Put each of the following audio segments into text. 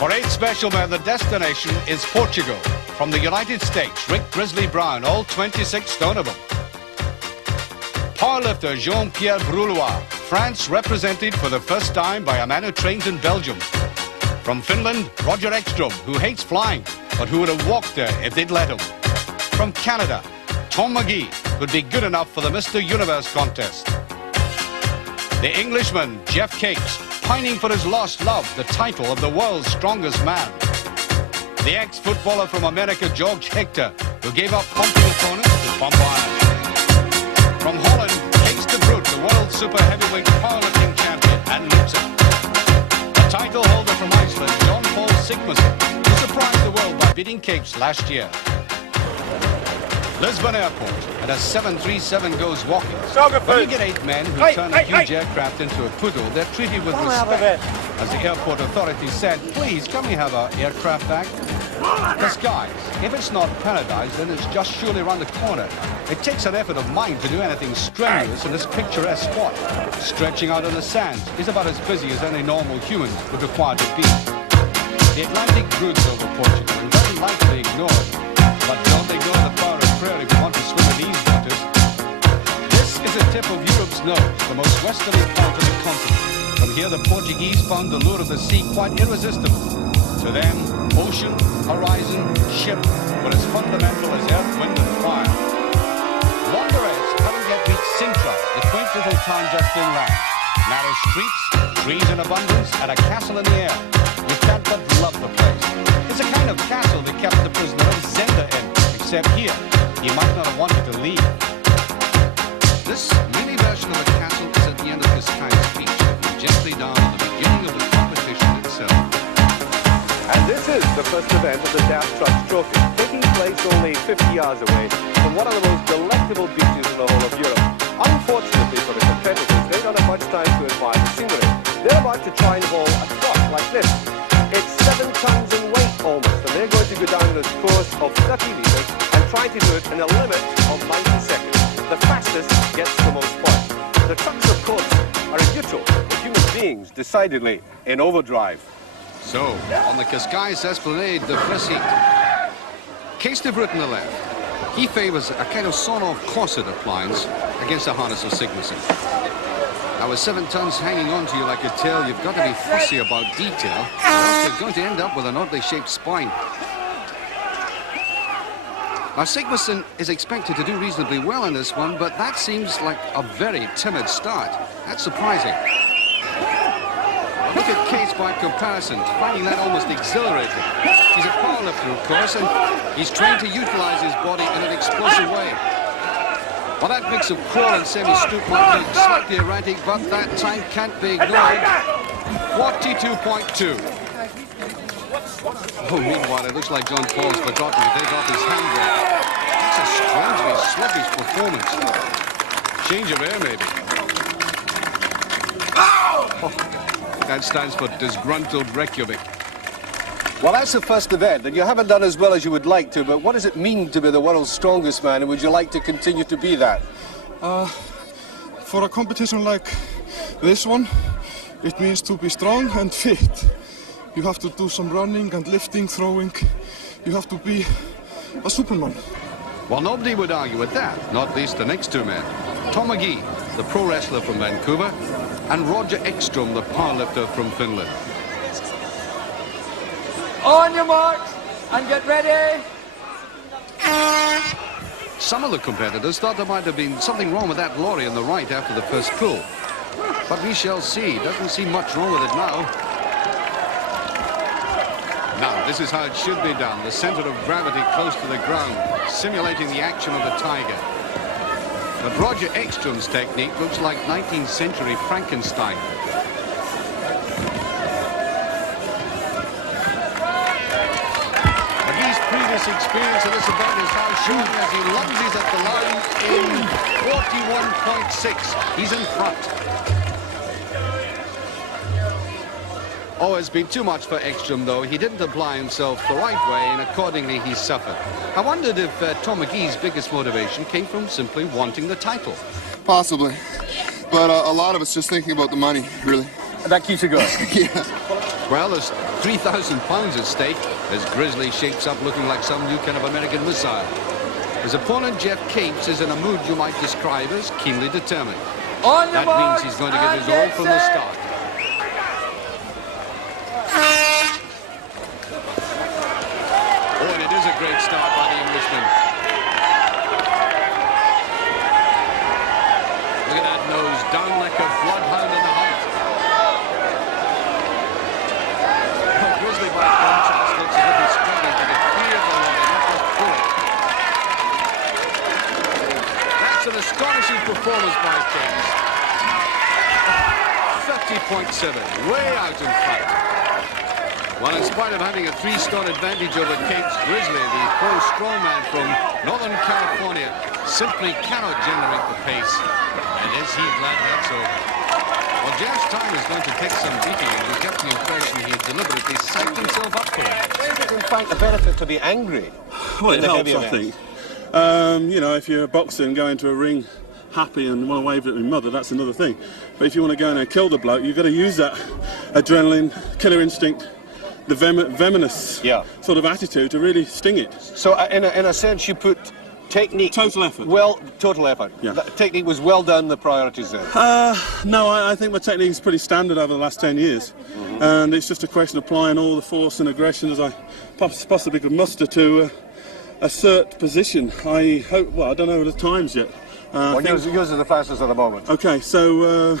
For 8 special men, the destination is Portugal. From the United States, Rick Grizzly Brown, all 26 stone of them. Powerlifter Jón Páll, France, represented for the first time by a man who trains in Belgium. From Finland, Roger Ekström, who hates flying, but who would have walked there if they'd let him. From Canada, Tom McGee would be good enough for the Mr. Universe contest. The Englishman, Geoff, pining for his lost love, the title of the world's strongest man. The ex-footballer from America, George Hector, who gave up pumping opponents to pump iron. From Holland, Kees de Bruyne, the world super heavyweight powerlifting champion, and lives it. The title holder from Iceland, Jón Páll Sigmarsson, who surprised the world by beating Kees last year. Lisbon Airport, and a 737 goes walking. When you get 8 men who turn a huge aircraft into a poodle, they're treated with respect. As the airport authorities said, please, can we have our aircraft back? Because guys, if it's not paradise, then it's just surely around the corner. It takes an effort of mind to do anything strenuous in this picturesque spot. Stretching out on the sands is about as busy as any normal human would require to be. The Atlantic broods over Portugal and very likely ignored. But don't they go to the power of prayer if you want to swim in these waters? This is the tip of Europe's nose, the most westerly point of the continent. From here, the Portuguese found the lure of the sea quite irresistible. To them, ocean, horizon, ship were as fundamental as earth, wind, and fire. Wanderers haven't yet reached Sintra, the quaint little town just inland. Narrow streets, trees in abundance, and a castle in the air. You can't but love the place. It's a kind of castle that kept the prisoner of Zenda in, except here, he might not have wanted to leave. This mini version of a castle is at the end of this kind of speech, looking gently down on the beginning of the competition itself. And this is the first event of the Daft Trucks Trophy, taking place only 50 yards away from one of the most delectable beaches in the whole of Europe. Unfortunately for the competitors, they don't have much time to admire the scenery. They're about to try and haul a truck like this. It's 7 tons in weight almost, and they're going to go down this course of 30 meters and try to do it in a limit of 90 seconds. The fastest gets the most points. The trucks, of course, are in neutral, but human beings decidedly in overdrive. So, on the Cascais Esplanade, the first heat. Kees de Bruyne on the left. He favors a kind of sawn-off corset appliance against the harness of Sigmarsson. Now, with 7 tons hanging on to you like a tail, you've got to be fussy about detail, or else you're going to end up with an oddly shaped spine. Now, Sigmarsson is expected to do reasonably well in this one, but that seems like a very timid start. That's surprising. Look at Kees by comparison, finding that almost exhilarating. He's a powerlifter, of course, and he's trained to utilize his body in an explosive way. Well, that mix of crawl and semi-stoop might be slightly erratic, but that time can't be ignored. 42.2. Oh, meanwhile, it looks like Jón Páll's forgotten to take off his handbrake. That's a strangely sluggish performance. Change of air, maybe. Oh, that stands for disgruntled Reykjavik. Well, that's the first event, and you haven't done as well as you would like to, but what does it mean to be the world's strongest man, and would you like to continue to be that? For a competition like this one, it means to be strong and fit. You have to do some running and lifting, throwing. You have to be a superman. Well, nobody would argue with that, not least the next 2 men. Tom McGee, the pro wrestler from Vancouver, and Roger Ekström, the powerlifter from Finland. On your marks, and get ready. Some of the competitors thought there might have been something wrong with that lorry on the right after the first pull. But we shall see. Doesn't seem much wrong with it now. Now, this is how it should be done. The center of gravity close to the ground, simulating the action of the tiger. But Roger Ekström's technique looks like 19th century Frankenstein. Previous experience of this event is now shown as he lunges at the line in 41.6. He's in front. Oh, it's been too much for Ekström, though. He didn't apply himself the right way, and accordingly he suffered. I wondered if Tom McGee's biggest motivation came from simply wanting the title. Possibly. But a lot of it's just thinking about the money, really. That keeps you going. Yeah. Well, there's 3,000 pounds at stake as Grizzly shapes up looking like some new kind of American missile. His opponent, Geoff, is in a mood you might describe as keenly determined. That means he's going to give his all from the start. Oh, and it is a great start by the Englishman. Look at that nose, down like a bloodhound in the hunt. Oh, Grizzly, by contrast, looks as if he's struggling to get clear of the line, not just pull it. That's an astonishing performance by Capes. 30.7, way out in front. Well, in spite of having a 3-stone advantage over Capes, Grizzly, the pro strongman from Northern California, simply cannot generate the pace. And is he glad that's over? Well, Geoff's time is going to take some beating, and you get the impression he deliberately psyched himself up for it. Is it in fact a benefit to be angry? Well, it helps, I think. You know, if you're a boxer and go into a ring happy and want to wave at your mother, that's another thing. But if you want to go in and kill the bloke, you've got to use that adrenaline, killer instinct, the venomous sort of attitude to really sting it. So in a sense you put technique... Total effort. Well, total effort. Yeah. The technique was well done, the priorities there. No, I think my technique is pretty standard over the last 10 years. And it's just a question of applying all the force and aggression as I possibly could muster to assert position. I hope, well, I don't know the times yet. Well, yours are the fastest at the moment. Okay, so...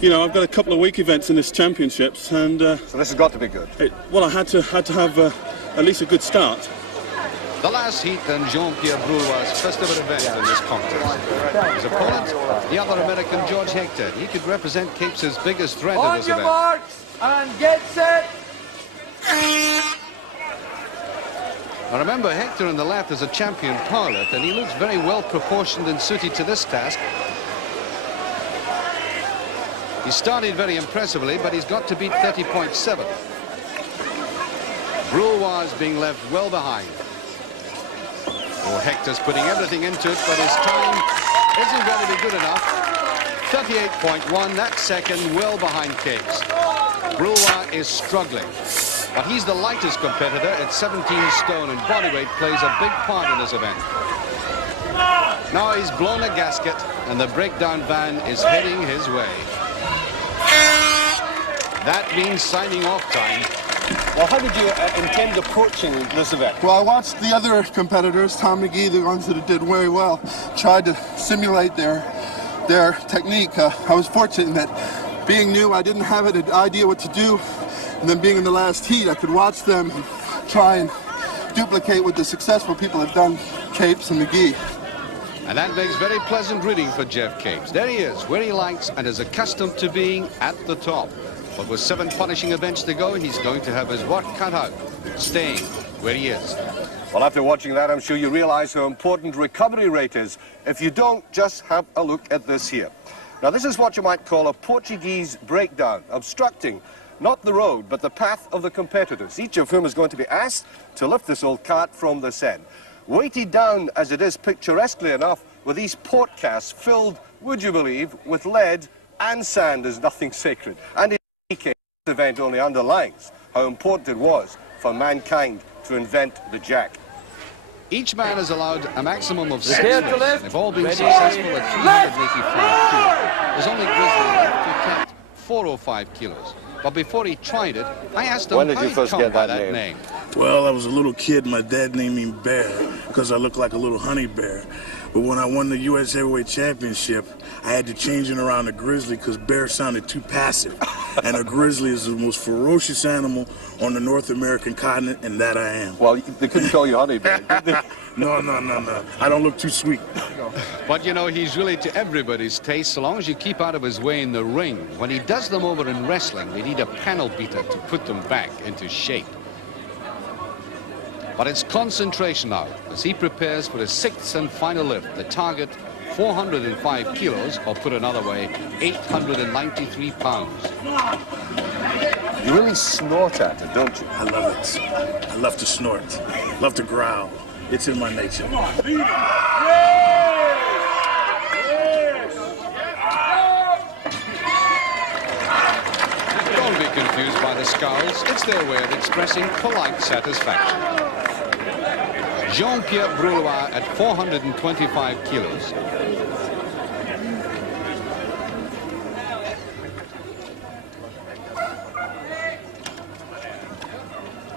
you know, I've got a couple of week events in this championships, and so this has got to be good. Well, I had to have at least a good start. The last heat, then, Jón Páll first ever event in this contest. His opponent, the other American, George Hector. He could represent Capes' biggest threat in this event. On your marks and get set. Now remember, Hector on the left is a champion pilot, and he looks very well proportioned and suited to this task. He started very impressively, but he's got to beat 30.7. Brouillard is being left well behind. Oh, Hector's putting everything into it, but his time isn't going to be good enough. 38.1, that's second, well behind Capes. Brouillard is struggling, but he's the lightest competitor at 17 stone, and bodyweight plays a big part in this event. Now he's blown a gasket, and the breakdown van is heading his way. That means signing off time. Well, how did you intend approaching this event? Well, I watched the other competitors, Tom McGee, the ones that did very well, tried to simulate their technique. I was fortunate in that being new, I didn't have an idea what to do, and then being in the last heat, I could watch them and try and duplicate what the successful people have done, Capes and McGee. And that makes very pleasant reading for Geoff Capes. There he is, where he likes and is accustomed to being at the top. But with 7 punishing events to go, he's going to have his work cut out, staying where he is. Well, after watching that, I'm sure you realize how important recovery rate is. If you don't, just have a look at this here. Now, this is what you might call a Portuguese breakdown, obstructing not the road, but the path of the competitors, each of whom is going to be asked to lift this old cart from this end. Weighted down, as it is picturesquely enough, with these port casks filled, would you believe, with lead and sand is nothing sacred. And in any case, this event only underlines how important it was for mankind to invent the jack. Each man is allowed a maximum of 6 Prepare to lifts. lift. They've all been Ready. successful at 385 kilos. There's only Grizzly who kept 405 kilos. But before he tried it, I asked him When did how you he first come get by that that name? name. Well, I was a little kid. My dad named me Bear because I look like a little honey bear. But when I won the U.S. Heavyweight Championship, I had to change it around to Grizzly because Bear sounded too passive. And a grizzly is the most ferocious animal on the North American continent, and that I am. Well, they couldn't call you honey bear, did they? No. I don't look too sweet. But, you know, he's really to everybody's taste, so long as you keep out of his way in the ring. When he does them over in wrestling, they need a panel beater to put them back into shape. But it's concentration now as he prepares for his 6th and final lift. The target, 405 kilos, or put another way, 893 pounds. You really snort at it, don't you? I love it. I love to snort. Love to growl. It's in my nature. Don't be confused. confused by the skulls. It's their way of expressing polite satisfaction. Jean-Pierre Broulois at 425 kilos.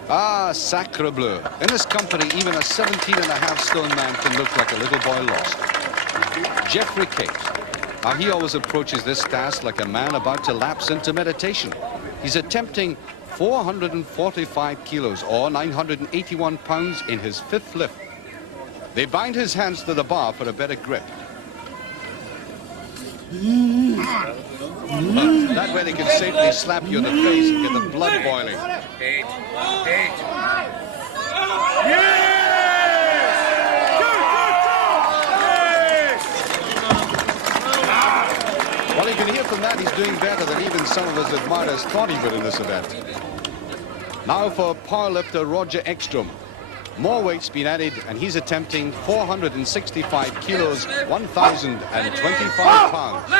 Ah, sacre bleu. In this company, even a 17.5 stone man can look like a little boy lost. Geoff Riquet. Now, he always approaches this task like a man about to lapse into meditation. He's attempting 445 kilos, or 981 pounds, in his 5th lift. They bind his hands to the bar for a better grip. That way they can safely slap you in the face and get the blood boiling. Well, you can hear from that he's doing better than even some of his admirers thought he would in this event. Now for powerlifter Roger Ekstrom. More weight's been added, and he's attempting 465 kilos, 1,025 pounds.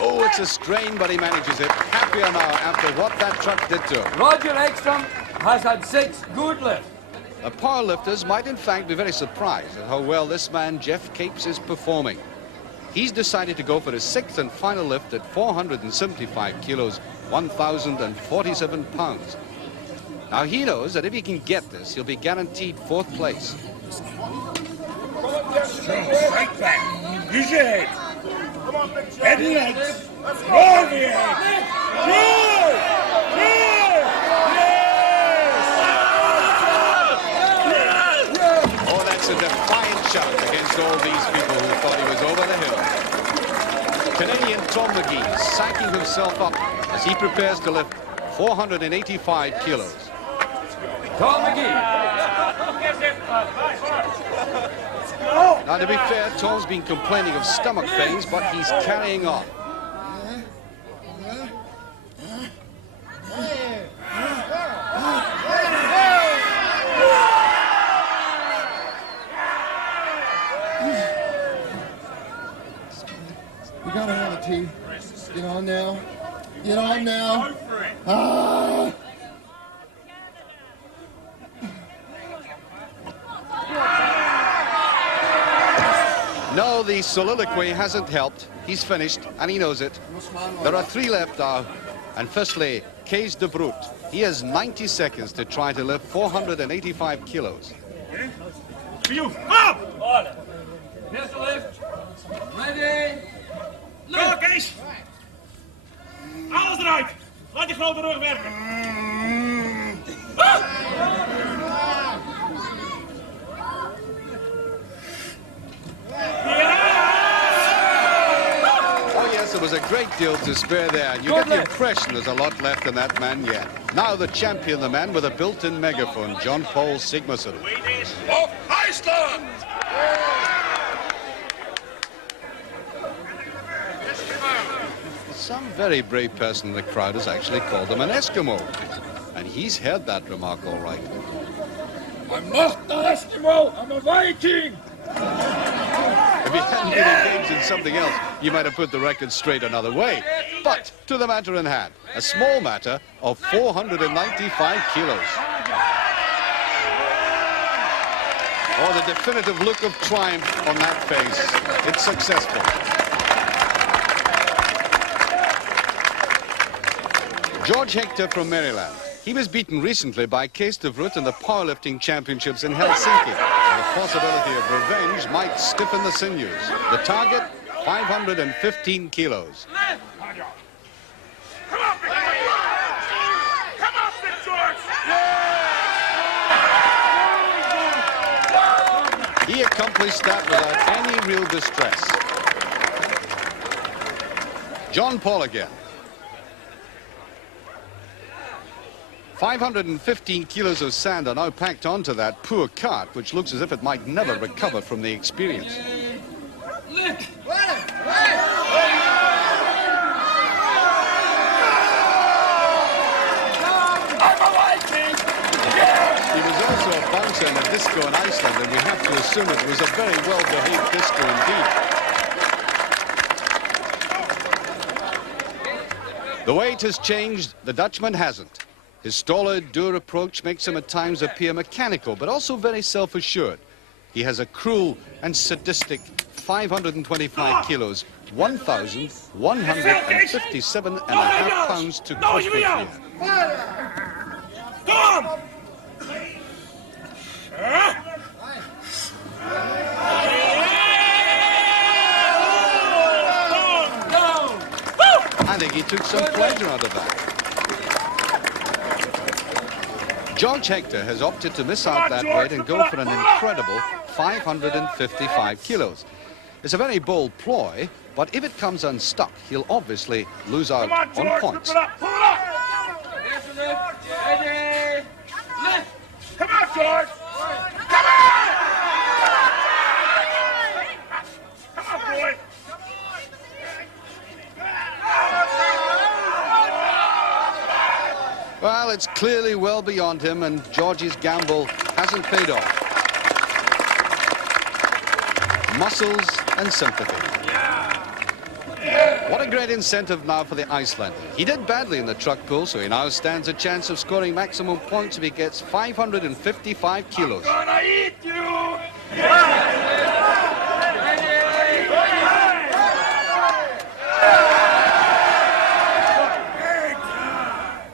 Oh, it's a strain, but he manages it. Happier now after what that truck did to him. Roger Ekstrom has had 6 good lifts. The powerlifters might in fact be very surprised at how well this man, Geoff Capes, is performing. He's decided to go for his 6th and final lift at 475 kilos, 1,047 pounds. Now he knows that if he can get this, he'll be guaranteed 4th place. Right back. Use your head. Head and legs. Roll your head. Roll! Oh, that's a defiant shout against all these people who thought he was over the hill. Canadian Tom McGee sacking himself up as he prepares to lift 485 kilos. Tom McGee. Now, to be fair, Tom's been complaining of stomach pains, but he's carrying on. You gotta have it, T. Get on now. Get on now. Ah! No, the soliloquy hasn't helped. He's finished, and he knows it. There are 3 left now. And firstly, Kees de Broet. He has 90 seconds to try to lift 485 kilos. For you. Up! Mr. Lift. Ready. Go, Kees! Alles eruit! Laat die grote rug werken! Oh yes, there was a great deal to spare there. You get the impression there's a lot left in that man yet. Now the champion, the man with a built-in megaphone, Jón Páll Sigmarsson. Of Iceland! Some very brave person in the crowd has actually called him an Eskimo. And he's heard that remark all right. I'm not an Eskimo, I'm a Viking! If he hadn't been engaged in something else, you might have put the record straight another way. But to the matter in hand, a small matter of 495 kilos. Oh, the definitive look of triumph on that face. It's successful. George Hector from Maryland. He was beaten recently by Kees de Broet in the powerlifting championships in Helsinki. The possibility of revenge might stiffen the sinews. The target, 515 kilos. He accomplished that without any real distress. Jón Páll again. 515 kilos of sand are now packed onto that poor cart, which looks as if it might never recover from the experience. He was also a bouncer in a disco in Iceland, and we have to assume it was a very well-behaved disco indeed. The weight has changed, the Dutchman hasn't. His stolid, dour approach makes him at times appear mechanical, but also very self-assured. He has a cruel and sadistic 525 kilos, 1,157.5 pounds to cope with here. I think he took some pleasure out of that. George Hector has opted to miss out that weight and go for an incredible 555 kilos. It's a very bold ploy, but if it comes unstuck, he'll obviously lose out on points. Come on, George! Come on! Come on, boy! Well, it's clearly well beyond him, and George's gamble hasn't paid off. Muscles and sympathy. What a great incentive now for the Icelander. He did badly in the truck pull, so he now stands a chance of scoring maximum points if he gets 555 kilos. I'm gonna eat you!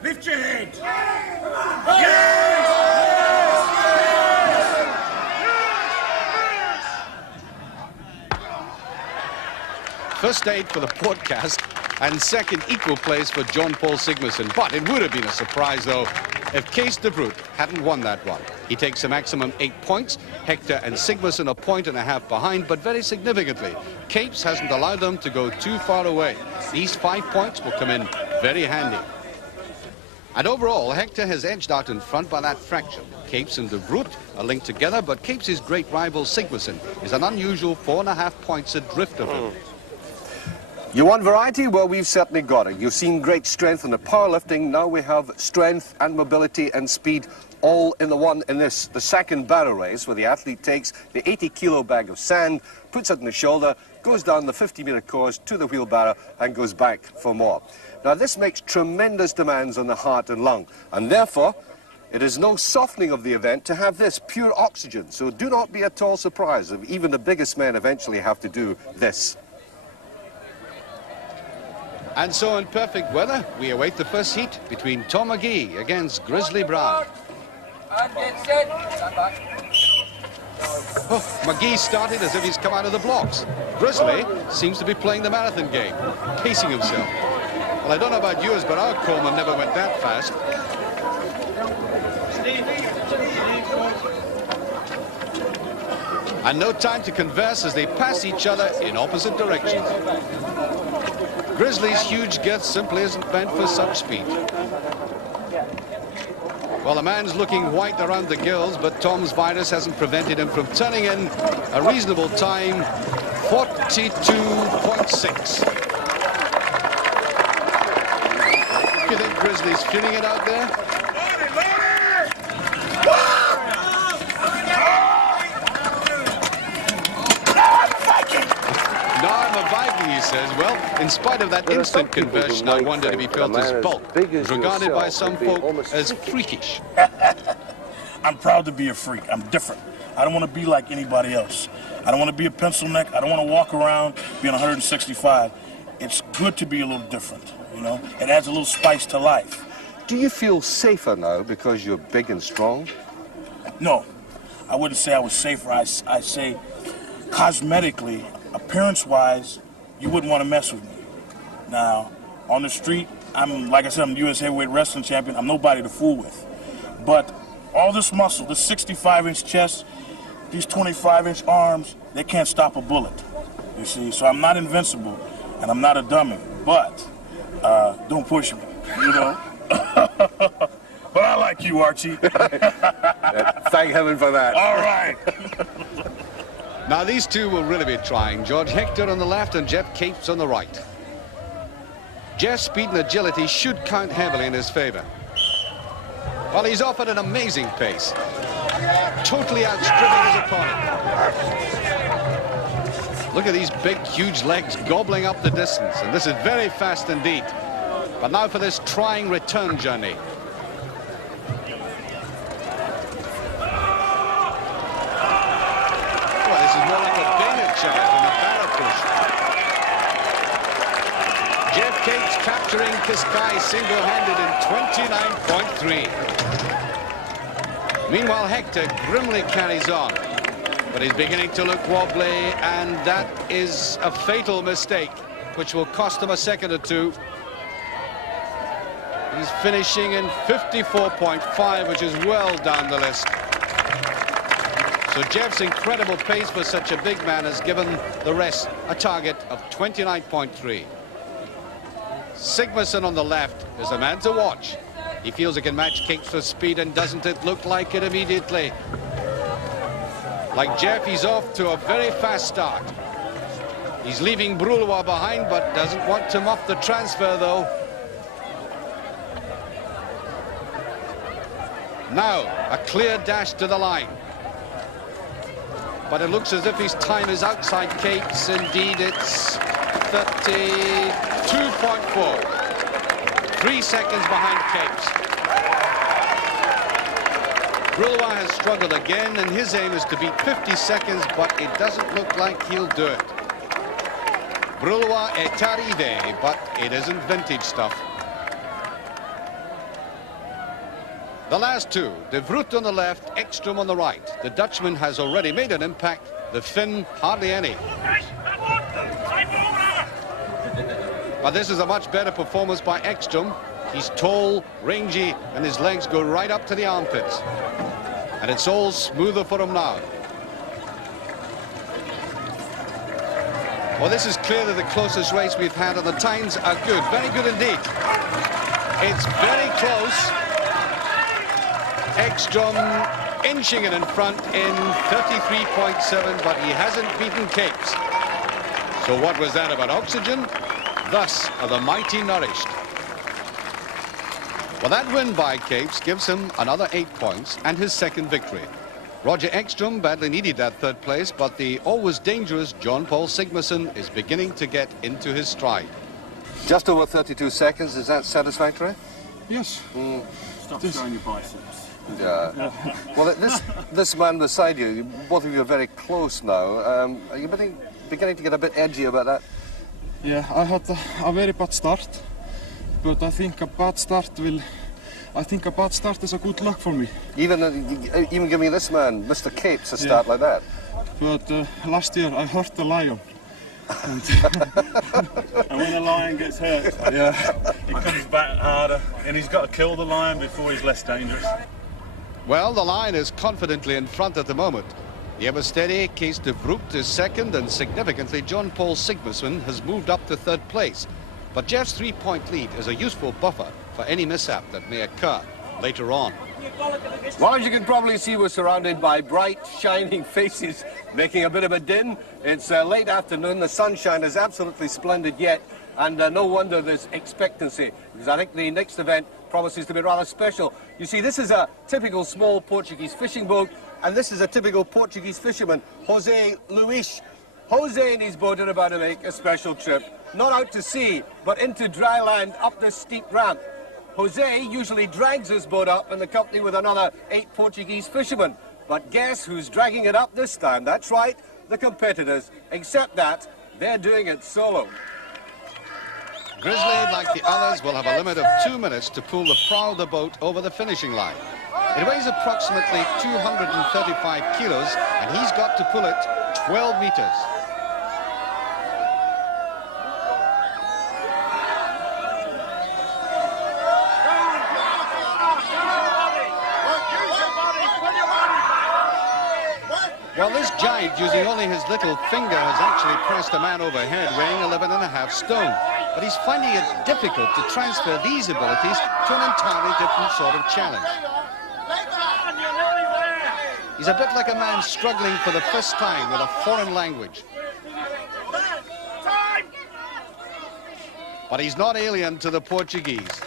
Lift your head! First aid for the podcast, and second equal place for Jón Páll Sigmarsson. But it would have been a surprise, though, if Kees de Vroet hadn't won that one. He takes a maximum 8 points. Hector and Sigmarsson a 1.5 behind, but very significantly, Capes hasn't allowed them to go too far away. These 5 points will come in very handy. And overall, Hector has edged out in front by that fraction. Capes and de Vroet are linked together, but Capes' great rival Sigmarsson is an unusual 4.5 points adrift of him. You want variety? Well, we've certainly got it. You've seen great strength in the powerlifting. Now we have strength and mobility and speed all in the one in this, the second barrel race, where the athlete takes the 80-kilo bag of sand, puts it on the shoulder, goes down the 50-meter course to the wheelbarrow and goes back for more. Now, this makes tremendous demands on the heart and lung, and therefore, it is no softening of the event to have this pure oxygen. So do not be at all surprised if even the biggest men eventually have to do this. And so in perfect weather, we await the first heat between Tom McGee against Grizzly Brown. And get set. Stand back. Oh, McGee started as if he's come out of the blocks. Grizzly seems to be playing the marathon game, pacing himself. Well, I don't know about yours, but our Coleman never went that fast. And no time to converse as they pass each other in opposite directions. Grizzly's huge girth simply isn't meant for such speed. Well, the man's looking white around the gills, but Tom's virus hasn't prevented him from turning in a reasonable time, 42.6. Do you think Grizzly's feeling it out there? He says, well, in spite of that instant conversion, I wondered if he felt his bulk was regarded by some folk as freakish. I'm proud to be a freak. I'm different. I don't want to be like anybody else. I don't want to be a pencil neck. I don't want to walk around being 165. It's good to be a little different, you know? It adds a little spice to life. Do you feel safer now because you're big and strong? No, I wouldn't say I was safer. I say cosmetically, appearance-wise, you wouldn't want to mess with me. Now, on the street, like I said, I'm the U.S. heavyweight wrestling champion. I'm nobody to fool with. But all this muscle, this 65-inch chest, these 25-inch arms, they can't stop a bullet, you see? So I'm not invincible, and I'm not a dummy. But don't push me, you know? But I like you, Archie. Thank heaven for that. All right. Now, these two will really be trying. George Hector on the left and Geoff Capes on the right. Geoff's speed and agility should count heavily in his favor. Well, he's off at an amazing pace, totally outstripping his opponent. Look at these big, huge legs gobbling up the distance, and this is very fast indeed. But now for this trying return journey. Well, this is more like a Danish child than a barrel push. Geoff Capes capturing Kiskai single-handed in 29.3. Meanwhile, Hector grimly carries on, but he's beginning to look wobbly, and that is a fatal mistake, which will cost him a second or two. He's finishing in 54.5, which is well down the list. So Geoff's incredible pace for such a big man has given the rest a target of 29.3. Sigmarsson on the left is the man to watch. He feels he can match Capes for speed, and doesn't it look like it immediately? Like Geoff, he's off to a very fast start. He's leaving Brulwa behind, but doesn't want to muff the transfer, though. Now, a clear dash to the line. But it looks as if his time is outside Capes. Indeed, it's 32.4. 3 seconds behind Capes. Brulwa has struggled again, and his aim is to beat 50 seconds, but it doesn't look like he'll do it. Brulwa est arrivé, but it isn't vintage stuff. The last two, De Vroet on the left, Ekstrom on the right. The Dutchman has already made an impact, the Finn hardly any. But this is a much better performance by Ekstrom. He's tall, rangy, and his legs go right up to the armpits. And it's all smoother for him now. Well, this is clearly the closest race we've had, and the times are good, very good indeed. It's very close. Ekstrom inching it in front in 33.7, but he hasn't beaten Capes. So what was that about oxygen? Thus are the mighty nourished. Well, that win by Capes gives him another 8 points and his second victory. Roger Ekstrom badly needed that third place, but the always dangerous Jón Páll Sigmarsson is beginning to get into his stride. Just over 32 seconds, is that satisfactory? Yes. Stop showing your biceps. Yeah. Well, this man beside you, both of you are very close now. Are you beginning to get a bit edgy about that? Yeah, I had a very bad start, but I think a bad start is a good luck for me. Even giving this man, Mr. Capes, a start like that. But last year I hurt the lion. And when the lion gets hurt, he comes back harder, and he's got to kill the lion before he's less dangerous. Well, the lion is confidently in front at the moment. The ever steady Kees de Vroet is second, and significantly Jón Páll Sigmarsson has moved up to third place. But Geoff's 3-point lead is a useful buffer for any mishap that may occur later on. Well, as you can probably see, we're surrounded by bright, shining faces making a bit of a din. It's late afternoon, the sunshine is absolutely splendid yet, and no wonder there's expectancy, because I think the next event promises to be rather special. You see, this is a typical small Portuguese fishing boat, and this is a typical Portuguese fisherman, José Luís. José and his boat are about to make a special trip, not out to sea, but into dry land up this steep ramp. José usually drags his boat up in the company with another 8 Portuguese fishermen. But guess who's dragging it up this time? That's right, the competitors, except that they're doing it solo. Grizzly, like the others, will have a limit of 2 minutes to pull the prow of the boat over the finishing line. It weighs approximately 235 kilos, and he's got to pull it 12 meters. Well, this giant, using only his little finger, has actually pressed a man overhead weighing 11.5 stone. But he's finding it difficult to transfer these abilities to an entirely different sort of challenge. He's a bit like a man struggling for the first time with a foreign language. But he's not alien to the Portuguese.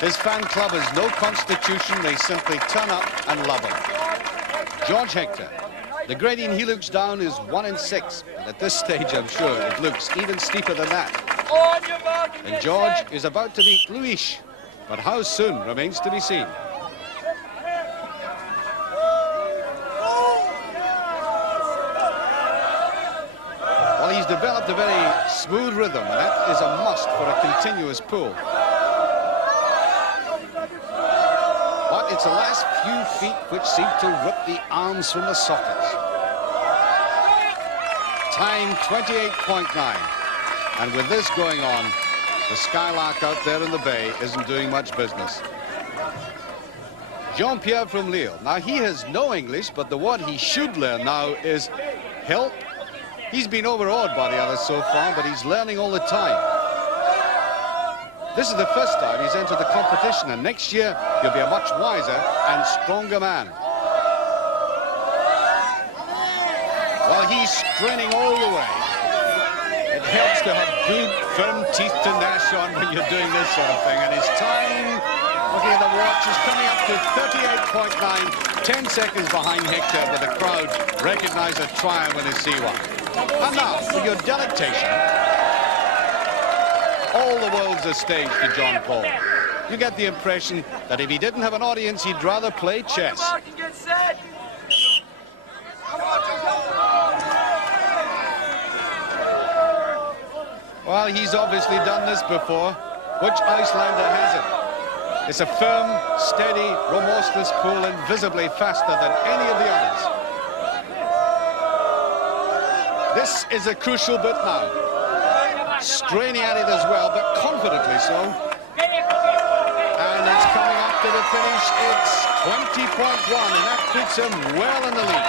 His fan club has no constitution, they simply turn up and love him. George Hector. The gradient he looks down is 1 in 6, and at this stage I'm sure it looks even steeper than that. And George is about to beat Luis, but how soon remains to be seen. Well, he's developed a very smooth rhythm, and that is a must for a continuous pull. But it's the last few feet which seem to rip the arms from the sockets. Time 28.9. And with this going on, the Skylark out there in the bay isn't doing much business. Jean-Pierre from Lille. Now, he has no English, but the word he should learn now is help. He's been overawed by the others so far, but he's learning all the time. This is the first time he's entered the competition, and next year he'll be a much wiser and stronger man. Well, he's straining all the way. It helps to have good, firm teeth to gnash on when you're doing this sort of thing. And his time, looking at the watch, is coming up to 38.9, 10 seconds behind Hector, but the crowd recognize a triumph when they see one. And now, for your delectation, all the world's a stage to Jón Páll. You get the impression that if he didn't have an audience, he'd rather play chess. Well, he's obviously done this before. Which Icelander has it? It's a firm, steady, remorseless pull, and visibly faster than any of the others. This is a crucial bit now. Straining at it as well, but confidently so. And it's coming up to the finish. It's 20.1, and that puts him well in the lead.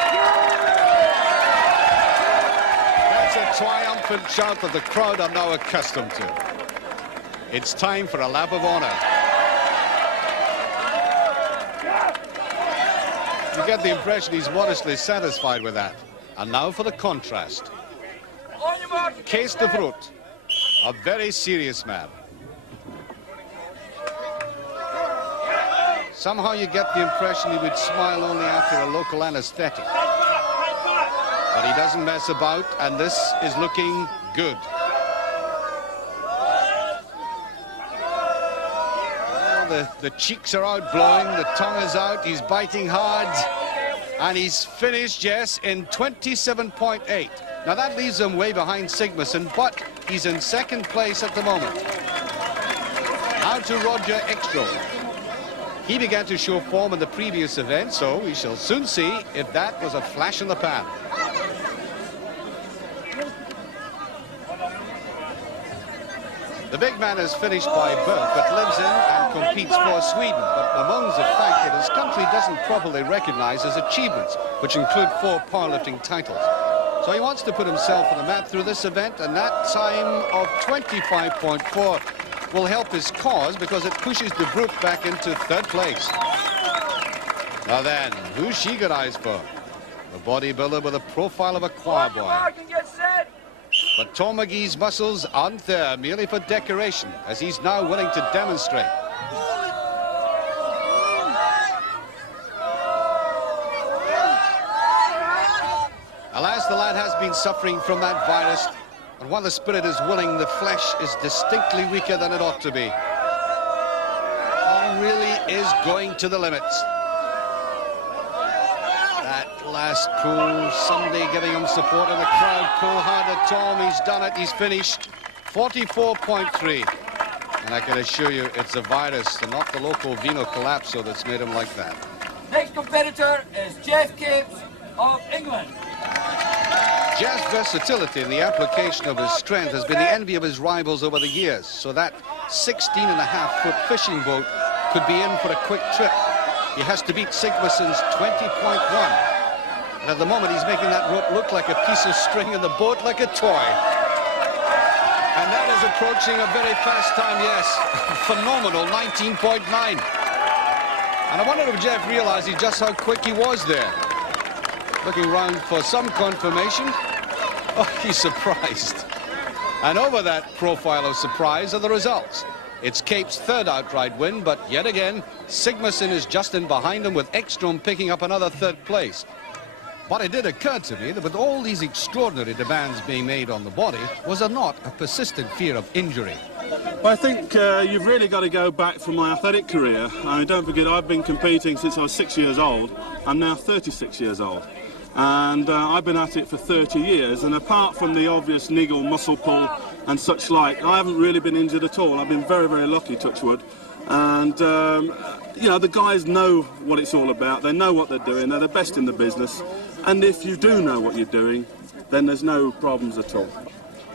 That's a triumphant shout that the crowd are now accustomed to. It's time for a lap of honor. You get the impression he's modestly satisfied with that. And now for the contrast. Kees de Vroet, a very serious man. Somehow you get the impression he would smile only after a local anesthetic. But he doesn't mess about, and this is looking good. Well, the cheeks are out blowing, the tongue is out, he's biting hard, and he's finished, yes, in 27.8. Now that leaves him way behind Sigmarsson, but he's in second place at the moment. Now to Roger Ekstrom. He began to show form in the previous event, so we shall soon see if that was a flash in the pan. The big man is finished by birth, but lives in and competes for Sweden, but bemoans the fact that his country doesn't properly recognize his achievements, which include 4 powerlifting titles. So he wants to put himself on the map through this event, and that time of 25.4 will help his cause because it pushes de Vroet back into 3rd place. Now then, who's she got eyes for? A bodybuilder with a profile of a choir boy. But Tom McGee's muscles aren't there merely for decoration, as he's now willing to demonstrate. Alas, the lad has been suffering from that virus, and while the spirit is willing, the flesh is distinctly weaker than it ought to be. He really is going to the limits. That last pull, somebody giving him support in the crowd. Pull harder, Tom, he's done it, he's finished. 44.3. And I can assure you, it's the virus and not the local veno collapso that's made him like that. Next competitor is Geoff of England. Geoff's versatility in the application of his strength has been the envy of his rivals over the years, so that 16.5-foot fishing boat could be in for a quick trip. He has to beat Sigmarsson's 20.1. And at the moment, he's making that rope look like a piece of string and the boat like a toy. And that is approaching a very fast time, yes. Phenomenal, 19.9. And I wonder if Geoff realizes just how quick he was there. Looking round for some confirmation. Oh, he's surprised. And over that profile of surprise are the results. It's Cape's 3rd outright win, but yet again, Sigmarsson is just in behind him, with Ekstrom picking up another 3rd place. But it did occur to me that with all these extraordinary demands being made on the body, was there not a persistent fear of injury? I think you've really got to go back from my athletic career. Don't forget, I've been competing since I was 6 years old. I'm now 36 years old. And I've been at it for 30 years. And apart from the obvious niggle, muscle pull and such like, I haven't really been injured at all. I've been very, very lucky, touch wood. And, you know, the guys know what it's all about. They know what they're doing. They're the best in the business. And if you do know what you're doing, then there's no problems at all.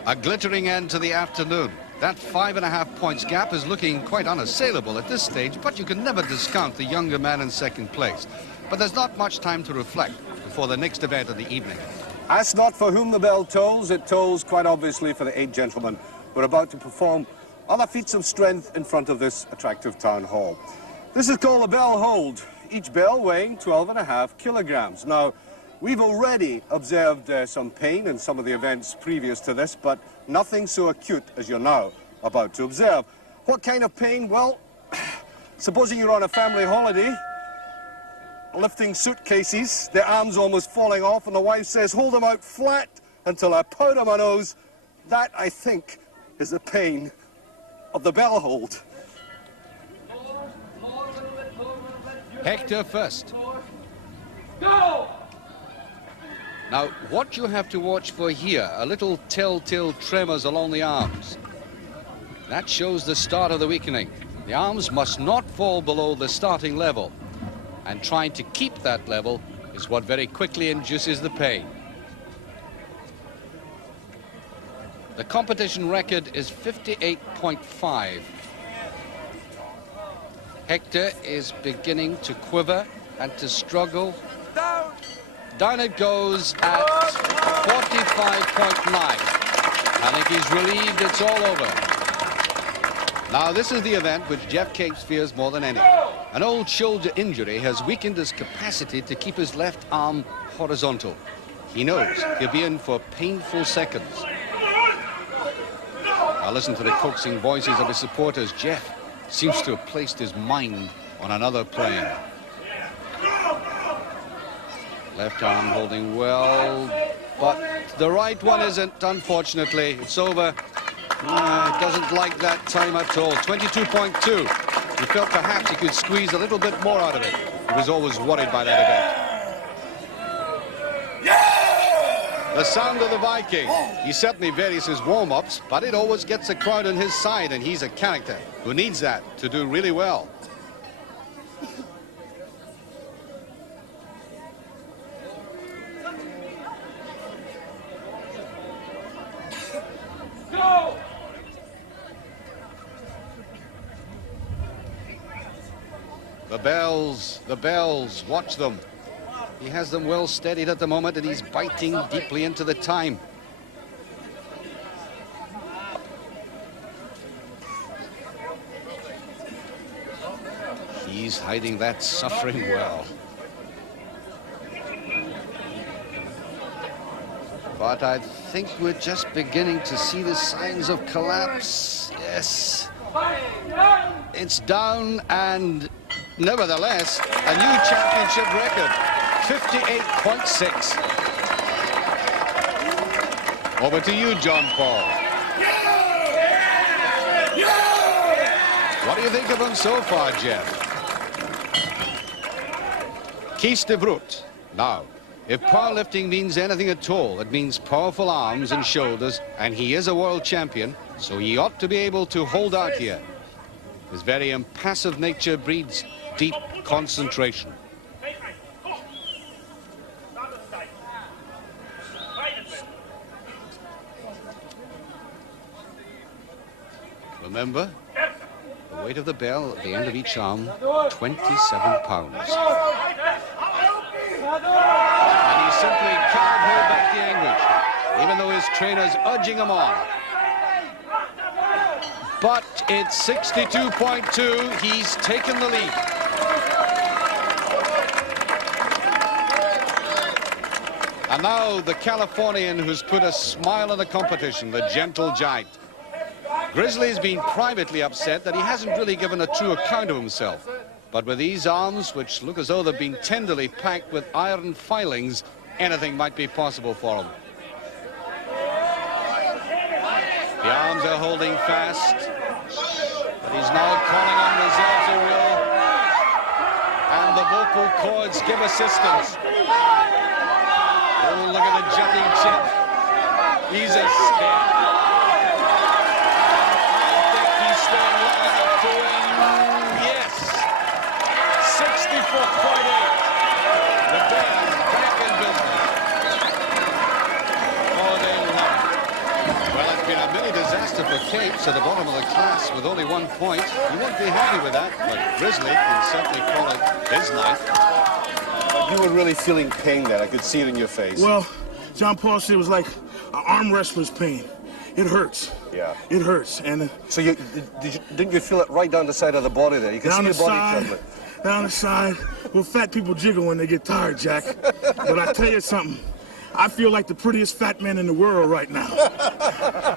A glittering end to the afternoon. That 5.5 points gap is looking quite unassailable at this stage, but you can never discount the younger man in second place. But there's not much time to reflect before the next event of the evening. Ask not for whom the bell tolls. It tolls quite obviously for the 8 gentlemen who are about to perform other feats of strength in front of this attractive town hall. This is called a bell hold, each bell weighing 12.5 kilograms. Now, we've already observed some pain in some of the events previous to this, but nothing so acute as you're now about to observe. What kind of pain? Well, supposing you're on a family holiday, lifting suitcases, the arms almost falling off, and the wife says, hold them out flat until I powder my nose. That, I think, is the pain of the bell hold. Hector first. Go! Now, what you have to watch for here, a little telltale tremors along the arms. That shows the start of the weakening. The arms must not fall below the starting level. And trying to keep that level is what very quickly induces the pain. The competition record is 58.5. Hector is beginning to quiver and to struggle. Down it goes at 45.9. I think he's relieved it's all over. Now, this is the event which Geoff Capes fears more than any. An old shoulder injury has weakened his capacity to keep his left arm horizontal. He knows he'll be in for painful seconds. Now listen to the coaxing voices of his supporters. Geoff seems to have placed his mind on another plane. Left arm holding well, but the right one isn't, unfortunately. It's over. Doesn't like that time at all. 22.2. He felt perhaps he could squeeze a little bit more out of it. He was always worried by that event. The sound of the Viking. He certainly varies his warm-ups, but it always gets the crowd on his side, and he's a character who needs that to do really well. Go! The bells, watch them. He has them well steadied at the moment, and he's biting deeply into the time. He's hiding that suffering well. But I think we're just beginning to see the signs of collapse. Yes. It's down, and nevertheless, a new championship record. 58.6. Over to you, Jón Páll. What do you think of him so far, Geoff? Kies de Brut. Now, if powerlifting means anything at all, it means powerful arms and shoulders, and he is a world champion, so he ought to be able to hold out here. His very impassive nature breeds deep concentration. Remember, the weight of the bell at the end of each arm, 27 pounds. And he simply can't hold back the anguish, even though his trainer's urging him on. But it's 62.2. He's taken the lead. And now the Californian who's put a smile on the competition, the gentle giant. Grizzly's been privately upset that he hasn't really given a true account of himself. But with these arms, which look as though they've been tenderly packed with iron filings, anything might be possible for him. The arms are holding fast, but he's now calling on reserve to reel, and the vocal cords give assistance. Oh, look at the jutting chin. He's a scare. I think he's staying long enough to win. Yes, 64.8. The Bears back in business. Oh, they love it. Well, it's been a mini disaster for Capes at the bottom of the class with only 1 point. He won't be happy with that, but Grizzly can certainly call it his night. You were really feeling pain there. I could see it in your face. Well, Jón Páll said it was like an arm wrestler's pain. It hurts. Yeah. It hurts. And so didn't you feel it right down the side of the body there? You can see your body trembling. Down the side. Well, fat people jiggle when they get tired, Jack. But I tell you something. I feel like the prettiest fat man in the world right now.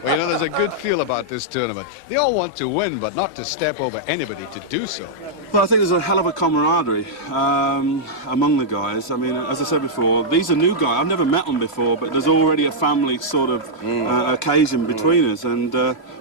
Well, you know, there's a good feel about this tournament. They all want to win, but not to step over anybody to do so. Well, I think there's a hell of a camaraderie among the guys. I mean, as I said before, these are new guys. I've never met them before, but there's already a family sort of occasion between us, and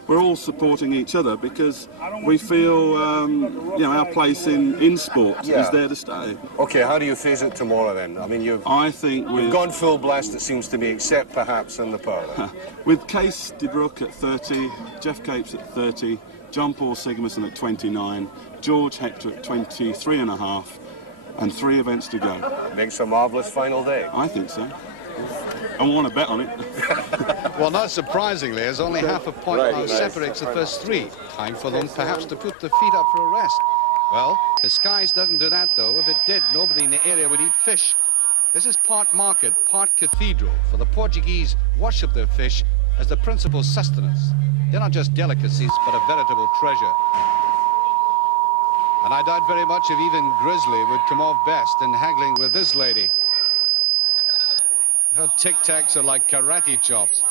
we're all supporting each other because we feel, you know, our place in sport is there to stay. Okay, how do you face it tomorrow then? I mean, you've gone full blast, it seems to me, except perhaps in the power. With Case de Broek at 30, Geoff Capes at 30, Jón Páll Sigmarsson at 29, George Hector at 23.5, and 3 events to go. Makes a marvellous final day. I think so. I want to bet on it. Well, not surprisingly, as only half a point now separates the first 3. Time for them perhaps to put the feet up for a rest. Well, Cascais doesn't do that, though. If it did, nobody in the area would eat fish. This is part market, part cathedral, for the Portuguese worship their fish as the principal sustenance. They're not just delicacies, but a veritable treasure. And I doubt very much if even Grizzly would come off best in haggling with this lady. Her tic-tacs are like karate chops.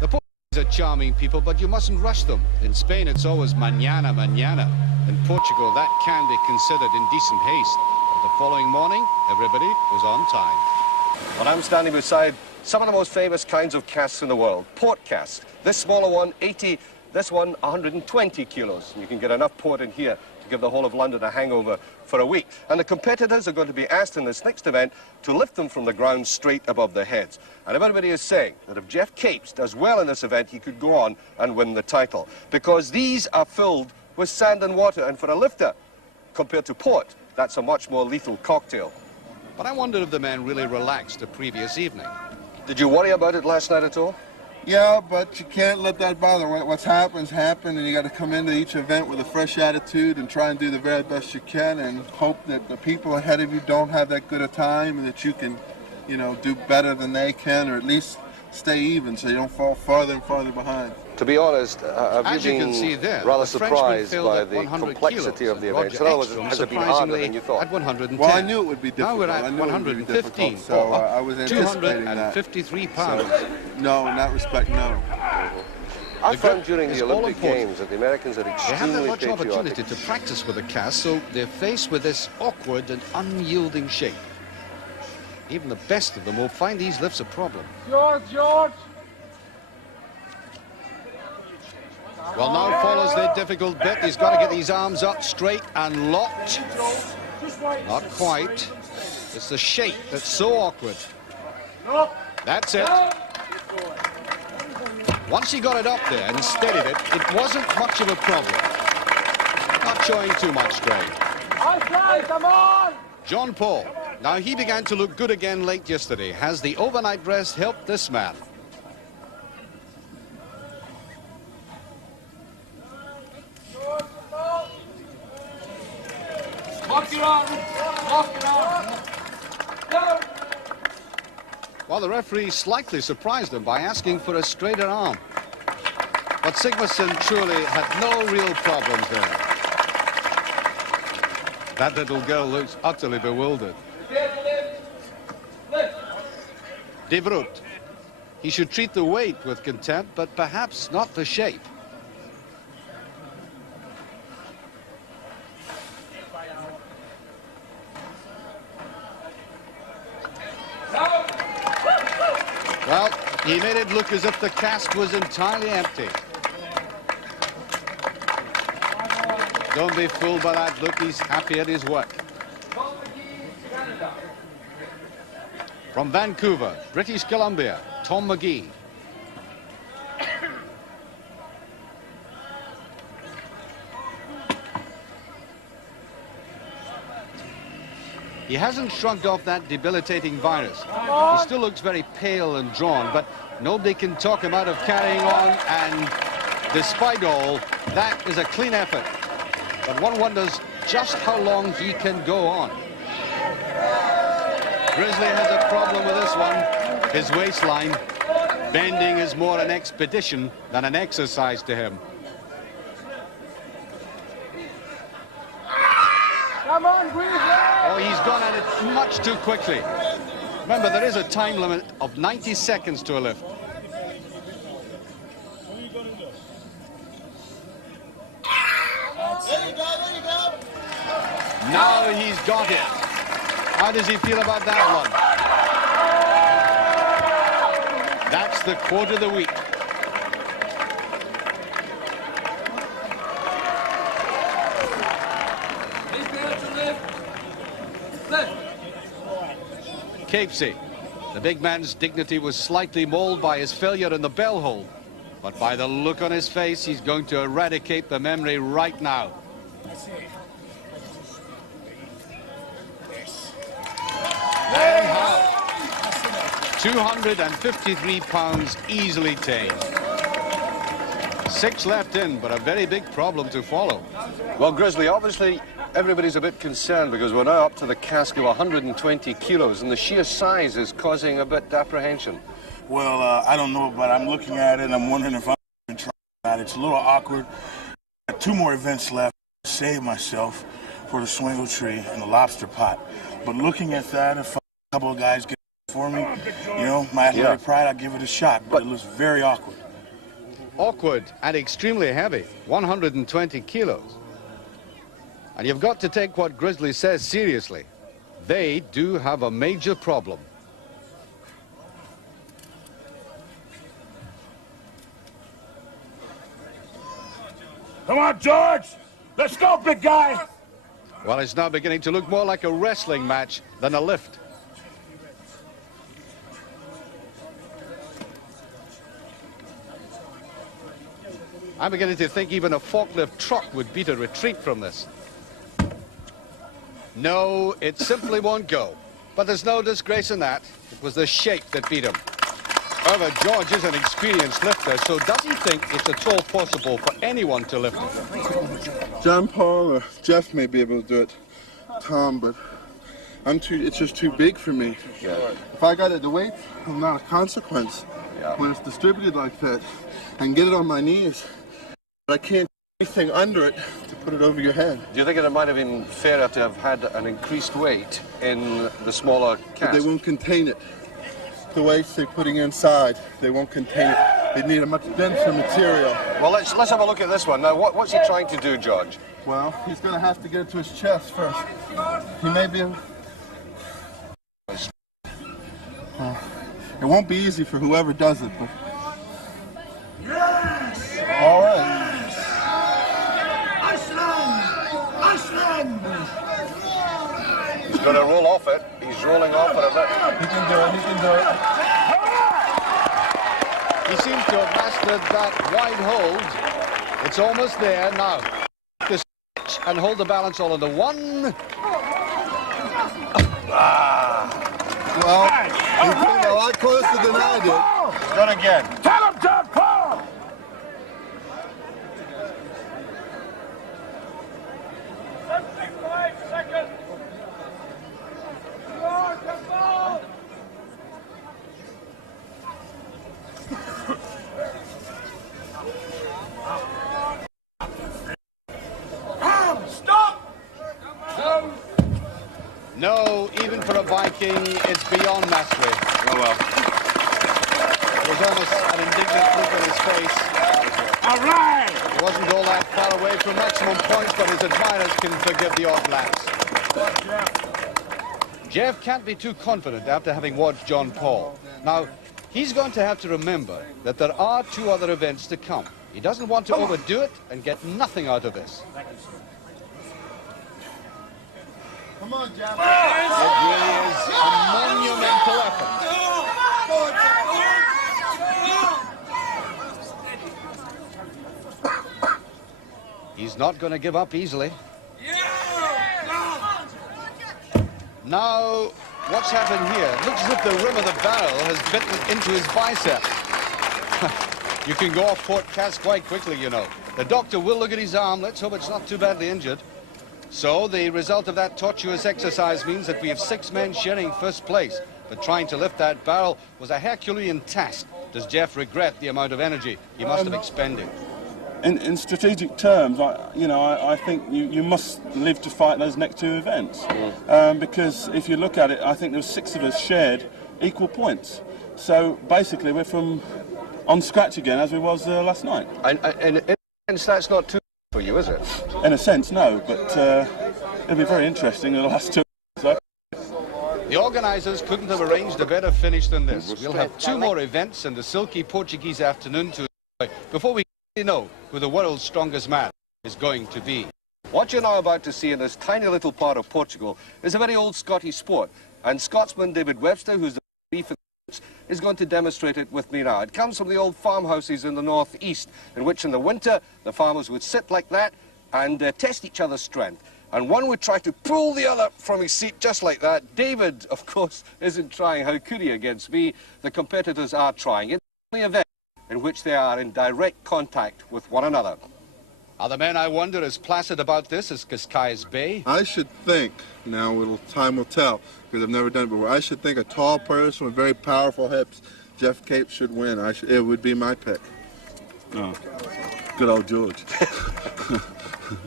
The Portuguese are charming people, but you mustn't rush them. In Spain, it's always mañana, mañana. In Portugal, that can be considered indecent haste. The following morning, everybody was on time. Well, I'm standing beside some of the most famous kinds of casts in the world. Port cast. This smaller one, 80. This one, 120 kilos. You can get enough port in here to give the whole of London a hangover for a week. And the competitors are going to be asked in this next event to lift them from the ground straight above their heads. And everybody is saying that if Geoff Capes does well in this event, he could go on and win the title. Because these are filled with sand and water. And for a lifter, compared to port, that's a much more lethal cocktail. But I wondered if the men really relaxed the previous evening. Did you worry about it last night at all? Yeah, but you can't let that bother. What's happened, and you got to come into each event with a fresh attitude and try and do the very best you can and hope that the people ahead of you don't have that good a time and that you can, you know, do better than they can, or at least stay even so you don't fall farther and farther behind. To be honest, I've been rather surprised by the complexity of the event. In other words, has it been harder than you thought? At 110. Well, I knew it would be difficult. Now we're at 115, so I was anticipating that. 253 pounds. So, no, in that respect, no. I found during the Olympic Games that the Americans are They extremely haven't much patriotic. opportunity to practice with a cast, so they're faced with this awkward and unyielding shape. Even the best of them will find these lifts a problem. George! Well, now follows the difficult bit. He's got to get these arms up straight and locked. Not quite. It's the shape that's so awkward. That's it. Once he got it up there and steadied it, it wasn't much of a problem. Not showing too much strain. Come on! Jón Páll. Now, he began to look good again late yesterday. Has the overnight rest helped this man? Well, the referee slightly surprised him by asking for a straighter arm. But Sigmarsson truly had no real problems there. That little girl looks utterly bewildered. De Vroet. He should treat the weight with contempt, but perhaps not the shape. He made it look as if the cask was entirely empty. Don't be fooled by that look. He's happy at his work. From Vancouver, British Columbia, Tom McGee. He hasn't shrugged off that debilitating virus. He still looks very pale and drawn, but nobody can talk him out of carrying on, and despite all, that is a clean effort. But one wonders just how long he can go on. Grizzly has a problem with this one. His waistline. Bending is more an expedition than an exercise to him. Come on, Grizzly! Oh, he's gone at it much too quickly. Remember, there is a time limit of 90 seconds to a lift. There you go. Now he's got it. How does he feel about that one? That's the quote of the week. Capesy. The big man's dignity was slightly mauled by his failure in the bell hold. But by the look on his face, he's going to eradicate the memory right now. There you have 253 pounds easily tamed. 6 left in, but a very big problem to follow. Well, Grizzly, obviously everybody's a bit concerned because we're now up to the cask of 120 kilos and the sheer size is causing a bit of apprehension. Well, I don't know, but I'm looking at it and I'm wondering if I'm trying that. It's a little awkward. I got 2 more events left to save myself for the swingle tree and the lobster pot. But looking at that, if a couple of guys get it for me, you know, my athletic pride, I'll give it a shot. But it looks very awkward. Awkward and extremely heavy, 120 kilos. And you've got to take what Grizzly says seriously. They do have a major problem. Come on, George! Let's go, big guy! Well, it's now beginning to look more like a wrestling match than a lift. I'm beginning to think even a forklift truck would beat a retreat from this. No, it simply won't go. But there's no disgrace in that. It was the shape that beat him. However, George is an experienced lifter, so does he think it's at all possible for anyone to lift him? Jón Páll or Geoff may be able to do it, Tom, but it's just too big for me. Yeah. If I got it the weight, I'm not a consequence. Yeah. When it's distributed like that, I can get it on my knees. But I can't do anything under it to put it over your head. Do you think it might have been fairer to have had an increased weight in the smaller But cask? they won't contain it. The weights they're putting inside, they won't contain it. They need a much denser material. Well, let's have a look at this one. Now, what's he trying to do, George? Well, he's going to have to get it to his chest first. He may be able... it won't be easy for whoever does it, but... Yes! All right. Iceland! He's going to roll off it. He's rolling off it a bit. He can do it, he can do it. He seems to have mastered that wide hold. It's almost there now. The switch and hold the balance all under one. Well, he came a lot closer than I did. Done again. Tell him, Jón Páll! No, even for a Viking, it's beyond mastery. Oh, well. There's almost an indignant look on his face. All right! He wasn't all that far away from maximum points, but his admirers can forgive the odd lapse. Geoff can't be too confident after having watched Jón Páll. Now, He's going to have to remember that there are 2 other events to come. He doesn't want to overdo it and get nothing out of this. Come on, Geoff. It really is a monumental effort. He's not going to give up easily. Now, what's happened here? It looks as if the rim of the barrel has bitten into his bicep. You can go off port cast quite quickly, you know. The doctor will look at his arm. Let's hope it's not too badly injured. So the result of that tortuous exercise means that we have 6 men sharing first place. But trying to lift that barrel was a Herculean task. Does Geoff regret the amount of energy he must have expended? In strategic terms, I think you must live to fight those next 2 events. Because if you look at it, I think there were 6 of us shared equal points. So basically we're on scratch again as we was last night. And in a sense, that's not too for you, is it? In a sense, no, but it'll be very interesting in the last 2 events. The organisers couldn't have arranged a better finish than this. We'll have 2 more events and the silky Portuguese afternoon to enjoy before we know who the world's strongest man is going to be. What you're now about to see in this tiny little part of Portugal is a very old Scottish sport, and Scotsman David Webster, who's the referee for the is going to demonstrate it with me now. It comes from the old farmhouses in the northeast, in which in the winter the farmers would sit like that and test each other's strength. And one would try to pull the other from his seat just like that. David, of course, isn't trying. How could he against me? The competitors are trying. It's the only event in which they are in direct contact with one another. Are the men, I wonder, as placid about this as Cascais Bay? I should think, now time will tell, because I've never done it before, I should think a tall person with very powerful hips, Geoff Capes, should win. It would be my pick. Oh, good old George.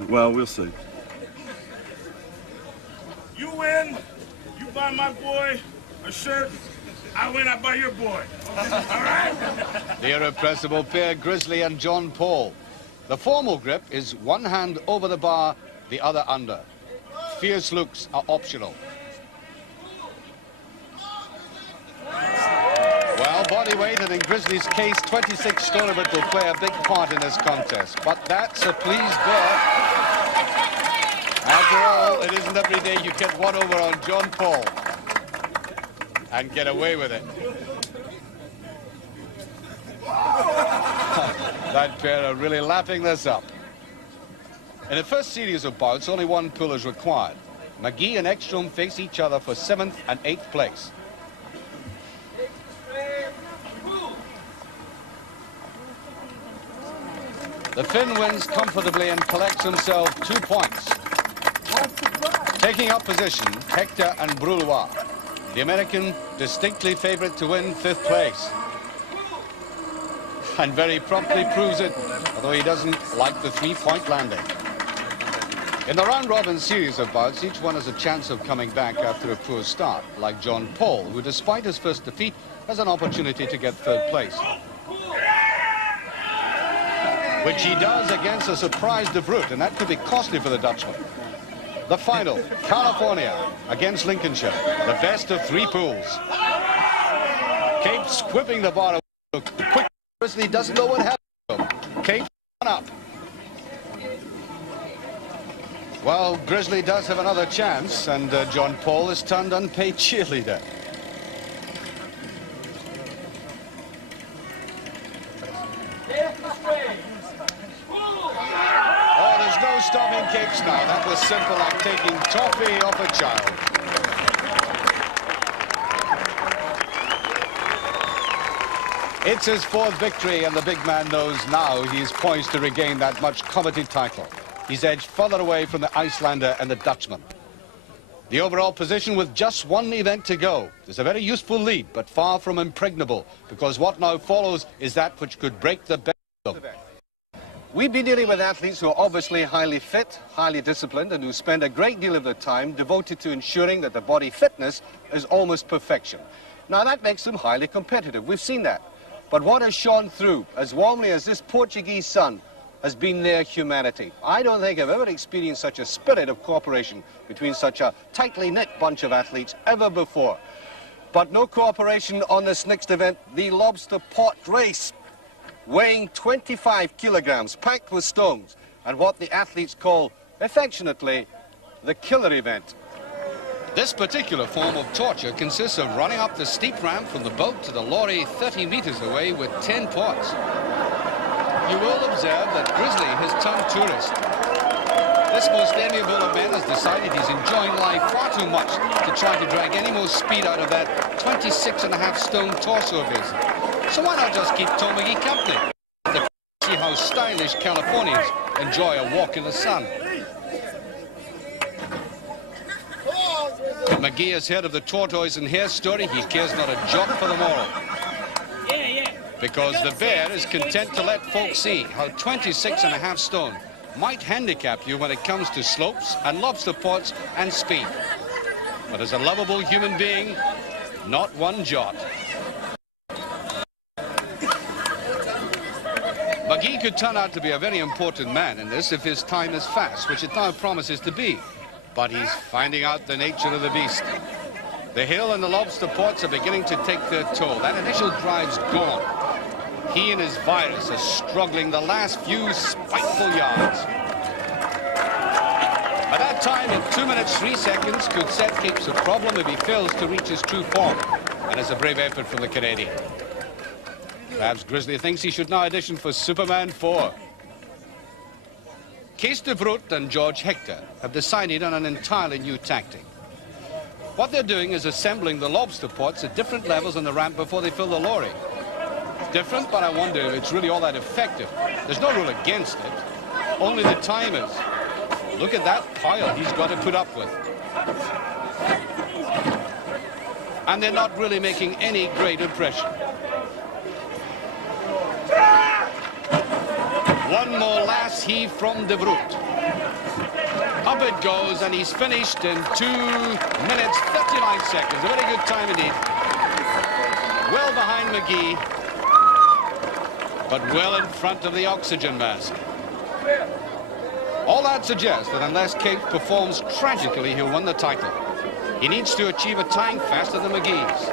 Well, we'll see. You win, you buy my boy a shirt. I win, I buy your boy. All right? The irrepressible pair, Grizzly and Jón Páll. The formal grip is one hand over the bar, the other under. Fierce looks are optional. Well, body weight, and in Grizzly's case, 26 stone of it will play a big part in this contest. But that's a pleased bear. After all, it isn't every day you get one over on Jón Páll and get away with it. That pair are really lapping this up. In the first series of bouts, only 1 pull is required. McGee and Ekstrom face each other for 7th and 8th place. The Finn wins comfortably and collects himself 2 points. Taking up position, Hector and Broulois. The American distinctly favourite to win 5th place. And very promptly proves it, although he doesn't like the 3-point landing. In the round-robin series of bouts, each one has a chance of coming back after a poor start, like Jón Páll, who, despite his first defeat, has an opportunity to get 3rd place. Which he does against a surprise De Vroet, and that could be costly for the Dutchman. The final, California against Lincolnshire, the best of 3 pools. Capes whipping the bar away. Quick, Grizzly doesn't know what happened. Capes one up. Well, Grizzly does have another chance, and Jón Páll is turned unpaid cheerleader. Oh, there's no stopping Capes now. That was simple like taking toffee off a child. It's his 4th victory, and the big man knows now he's poised to regain that much coveted title. He's edged further away from the Icelander and the Dutchman. The overall position with just 1 event to go is a very useful lead, but far from impregnable, because what now follows is that which could break the best of them. We've been dealing with athletes who are obviously highly fit, highly disciplined, and who spend a great deal of their time devoted to ensuring that the body fitness is almost perfection. Now, that makes them highly competitive. We've seen that. But what has shone through as warmly as this Portuguese sun has been their humanity. I don't think I've ever experienced such a spirit of cooperation between such a tightly knit bunch of athletes ever before. But no cooperation on this next event, the lobster pot race, weighing 25 kilograms, packed with stones, and what the athletes call, affectionately, the killer event. This particular form of torture consists of running up the steep ramp from the boat to the lorry 30 meters away with 10 pots. You will observe that Grizzly has turned tourist. This most amiable of men has decided he's enjoying life far too much to try to drag any more speed out of that 26.5 stone torso of his. So why not just keep Tom McGee company? To see how stylish Californians enjoy a walk in the sun. McGee is head of the tortoise and hare story. He cares not a jot for them all. Because the bear is content to let folks see how 26.5 stone might handicap you when it comes to slopes and lobster pots and speed. But as a lovable human being, not one jot. McGee could turn out to be a very important man in this if his time is fast, which it now promises to be. But he's finding out the nature of the beast. The hill and the lobster pots are beginning to take their toll. That initial drive's gone. He and his virus are struggling the last few spiteful yards. At that time, in 2 minutes 3 seconds, could set Capes a problem if he fails to reach his true form. And it's a brave effort from the Canadian. Perhaps Grizzly thinks he should now audition for Superman 4. Kees de Vroet and George Hector have decided on an entirely new tactic. What they're doing is assembling the lobster pots at different levels on the ramp before they fill the lorry. Different, but I wonder if it's really all that effective. There's no rule against it, only the time is. Look at that pile he's got to put up with. And they're not really making any great impression. One more last heave from de Vroet. Up it goes, and he's finished in 2 minutes 39 seconds. A very good time indeed. Well behind McGee, but well in front of the oxygen mask. All that suggests that unless Capes performs tragically, he'll win the title. He needs to achieve a time faster than McGee's.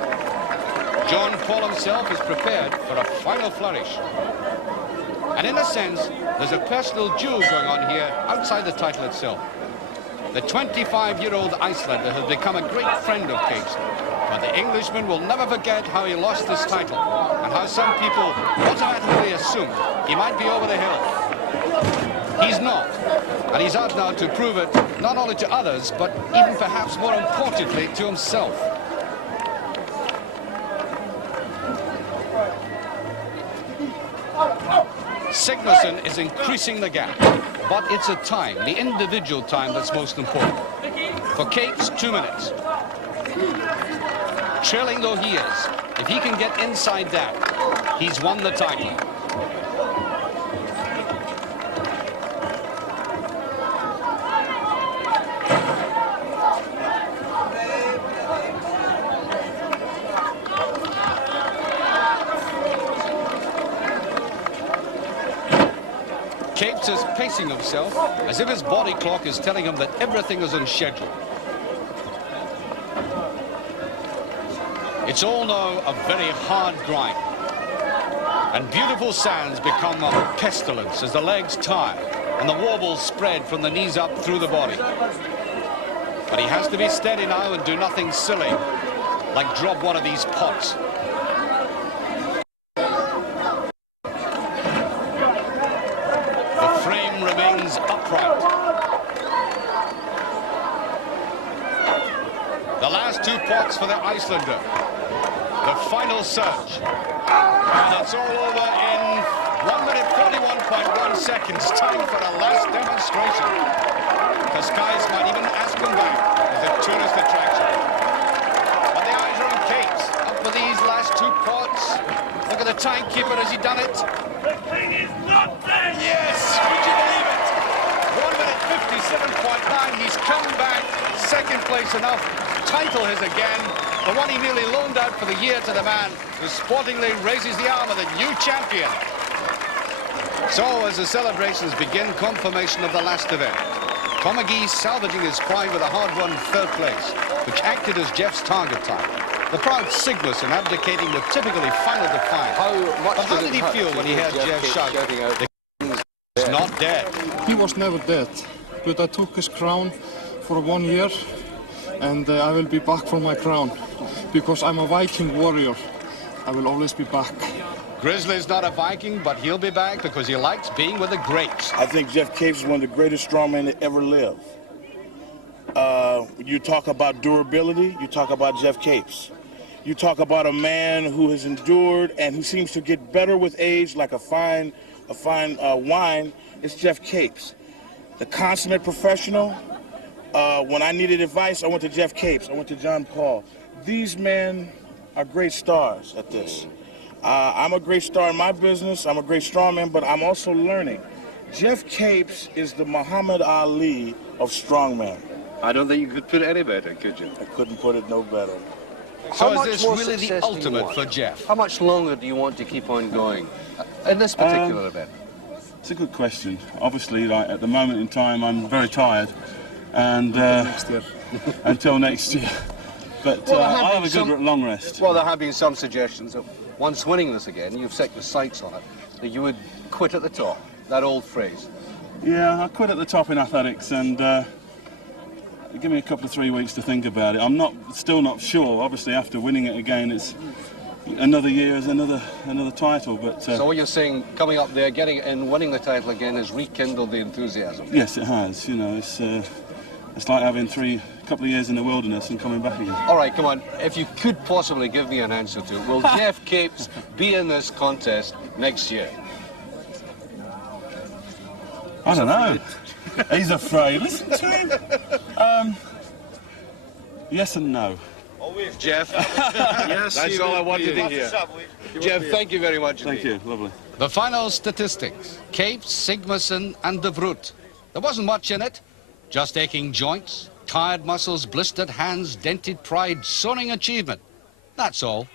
Jón Páll himself is prepared for a final flourish. And in a sense, there's a personal duel going on here outside the title itself. The 25-year-old Icelander has become a great friend of Capes, but the Englishman will never forget how he lost this title and how some people automatically assumed he might be over the hill. He's not, and he's out now to prove it not only to others, but even perhaps more importantly to himself. Sigmarsson is increasing the gap, but it's a time, the individual time, that's most important. For Capes, 2 minutes. Trailing though he is, if he can get inside that, he's won the title. Capes is pacing himself as if his body clock is telling him that everything is on schedule. It's all now a very hard grind. And beautiful sounds become a pestilence as the legs tire and the wobbles spread from the knees up through the body. But he has to be steady now and do nothing silly, like drop one of these pots. Remains upright. The last 2 pots for the Icelander. The final surge. And it's all over in 1 minute 41.1 seconds. Time for a last demonstration. Cascais might even ask him back as a tourist attraction. But the eyes are on Capes. Up for these last 2 pots. Look at the timekeeper. Has he done it? The thing is not there. Yes! Would you believe it? 1 minute 57.9. He's come back. Second place enough. Title his again. The one he nearly loaned out for the year to the man who sportingly raises the arm of the new champion. So as the celebrations begin, confirmation of the last event. Tom McGee salvaging his pride with a hard-won 3rd place, which acted as Geoff's target time. The proud Sigmarsson abdicating with typically final defiance. But how did he feel when he heard Geoff shout, "The king is not dead"? He was never dead, but I took his crown for 1 year, and I will be back for my crown, because I'm a Viking warrior. I will always be back. Grizzly's not a Viking, but he'll be back because he likes being with the greats. I think Geoff Capes is one of the greatest strongmen that ever lived. You talk about durability, you talk about Geoff Capes. You talk about a man who has endured and who seems to get better with age, like a fine wine. It's Geoff Capes. The consummate professional. When I needed advice, I went to Geoff Capes. I went to Jón Páll. These men are great stars at this. I'm a great star in my business. I'm a great strongman, but I'm also learning. Geoff Capes is the Muhammad Ali of strongman. I don't think you could put it any better, could you? I couldn't put it no better. So is this really the ultimate for Geoff? How much longer do you want to keep on going in this particular event? It's a good question. Obviously, like, at the moment in time, I'm very tired, and Next year. until next year. But Well, I'll have a good long rest. Well, there have been some suggestions of once winning this again, you've set your sights on it, that you would quit at the top. That old phrase. Yeah, I quit at the top in athletics, and give me a couple of 3 weeks to think about it. I'm still not sure. Obviously, after winning it again, it's another year is another title. But So what you're saying, coming up there, getting and winning the title again, has rekindled the enthusiasm. yes, it has. You know, it's like having a couple of years in the wilderness and coming back again. All right, come on. If you could possibly give me an answer to it, will Geoff Capes be in this contest next year? I don't know. He's afraid. Listen to him. Yes and no. Geoff? Yes, that's all I wanted to hear. Geoff, thank you very much. Thank you. Lovely. The final statistics: Capes, Sigmarsson and De Vroet. There wasn't much in it. Just aching joints, tired muscles, blistered hands, dented pride, soaring achievement. That's all.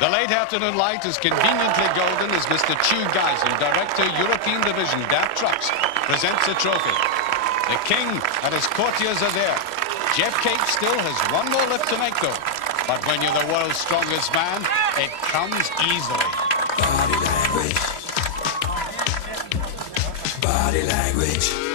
The late afternoon light is conveniently golden as Mr. Chu Geisen, Director, European Division, DAF Trucks, presents the trophy. The king and his courtiers are there. Geoff Capes still has one more lift to make, though. But when you're the world's strongest man, it comes easily. Body language. Body language.